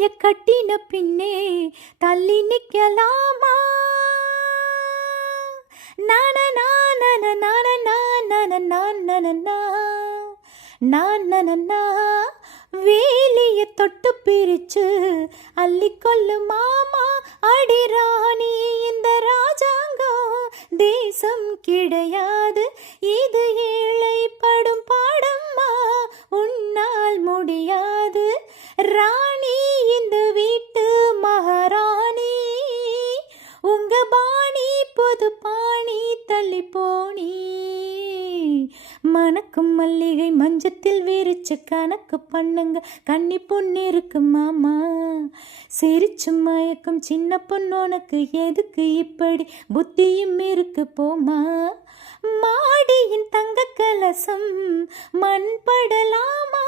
தாலிய கட்டின பின்னே தள்ளி நிக்கலாமா? நான நான நான நான நான வேலிய தொட்டு பிரிச்சு அள்ளிக்கொள்ளு மாமா. அடிராணி இந்த ராஜாங்கம் தேசம் கிடையாது, இது ஏழைப்படும் பாடம்மா, உன்னால் முடியாது. ராணி இந்த வீட்டு மகாராணி, உங்க பாணி புது பாணி தள்ளி போனி. மணக்கும் மல்லிகை மஞ்சத்தில் விரிச்சு கணக்கு பண்ணுங்க, கன்னி பொண்ணு இருக்கு மாமா. சிரிச்சு மயக்கும் சின்ன பொண்ணோனுக்கு எதுக்கு இப்படி புத்தியும் இருக்கு போமா. மாடியின் தங்க கலசம் மண் படலாமா?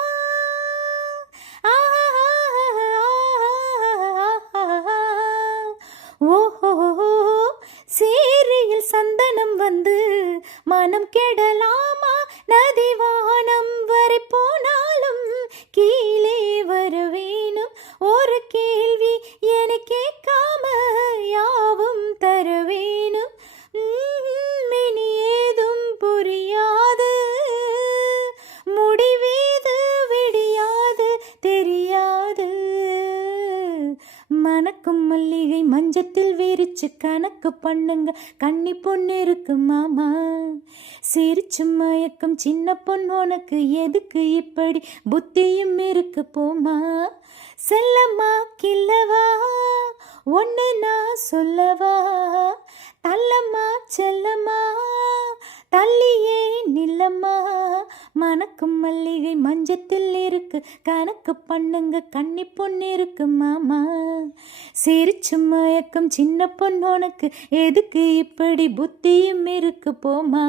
ஓஹோ, சேரியில் சந்தனம் வந்து மனம் கெடலாமா? நதிவானம் வரை போனாலும் கீழே வர வேணும். ஒரு கேள்வி என கேட்காம யாவும் தர வேணும். இனி ஏதும் புரியாது, முடிவேது விடியாது தெரியாது. மணக்கும் மல்லிகை மஞ்சத்தில் விரிச்சு கணக்கு பண்ணுங்க, கன்னி பொண்ணு இருக்கு மாமா. சிரிச்சு மயக்கும் சின்ன பொண்ணோனுக்கு எதுக்கு இப்படி புத்தியும் இருக்கு போமா. செல்லம்மா கில்லவா ஒன்னு நான் சொல்லவா, தள்ளம்மா செல்லம்மா தள்ளியே நில்லம்மா. மணக்கும் மல்லிகை மஞ்சத்தில் இருக்கு கணக்கு பண்ணுங்க, கன்னி பொண்ணு இருக்கு மாமா. சிரிச்சு மயக்கம் சின்ன பொண்ணோனுக்கு எதுக்கு இப்படி புத்தியும் இருக்கு போமா.